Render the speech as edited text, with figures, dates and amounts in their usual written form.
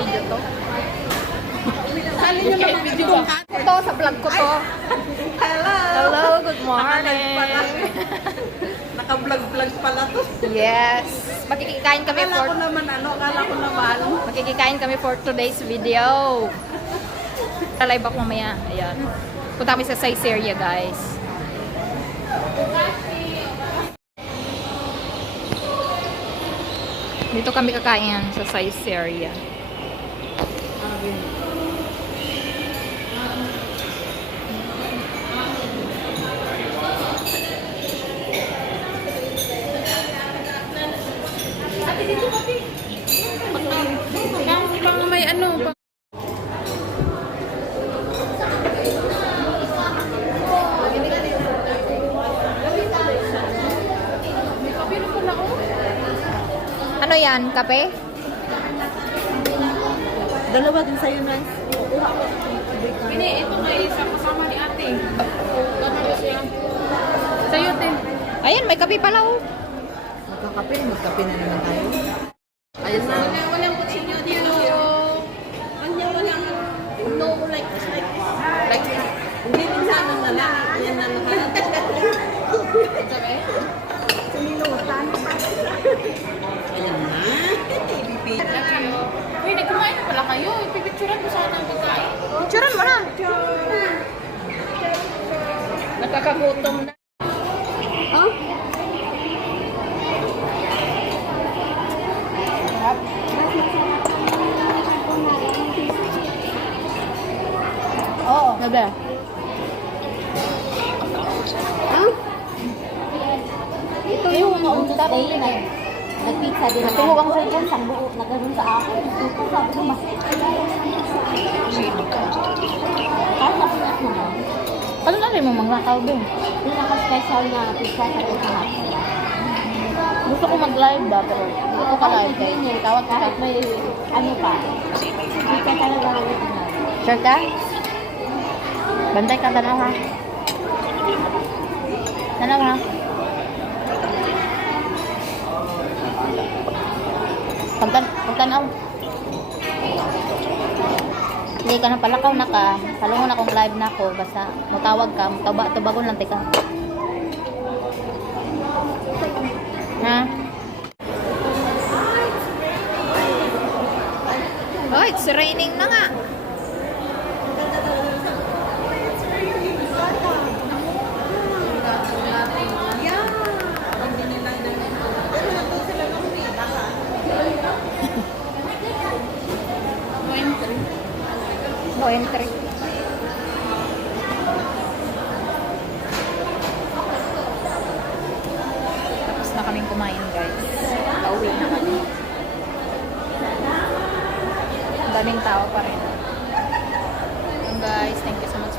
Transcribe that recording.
video to. Sali nyo naman video ba? Ito, sa vlog ko to. Hello! Hello, good morning. Naka-vlog-vlog pala to. Yes. Makikikain kami Akala ko naman akala ko naman. Makikikain kami for today's video. Live ako mamaya. Ayan. Punta kami sa Caesarea, guys. Dito kami kakain sa Caesarea. Pang may ano. Ano yan? Kape? Dalawa din sa'yo, Nice. Ini, ito may isa kasama ni ate. Ganun siya. Sa'yo, te. Ayan, may kape pala oh. Magkape na naman tayo. Ayun na. Walang kutsilyo dito. Walang, no, like this. Hindi din sa ano na lang. Yan na lahat. Sabi? Suminutan. Ayan na. Ibibig. Uy, nagkumain na pala kayo. Ipipicturean ko sana ang pagkain. Picturean mo na. Nakakagutom na. Oh? Oo. Nabe? Ito yung naunta day na nagpizza din ako. Ito ang sa'yo sang buo na ganun sa ako. Ito sabi ko mas. Kahit napunat mo ba? Ano na rin mo mga kalbing? Yung naka-special na pizza sa lahat. Gusto ko mag-live ba, pero hindi ko ka-live Kahit guys. may tawag kahit may ano pa. Pizza talaga ang ito. Sure ka? Bantay ka tanaw ha. Tanaw ha. Pagtanaw. Hindi ka na palakaw na ka. Salungon akong live na ako. Basta matawag ka. Tabagon lang tika. Ha? Oh, it's raining na nga. No entry. Tapos na kaming kumain, guys. Pauwi na kami. Daming tao pa rin. And guys, thank you so much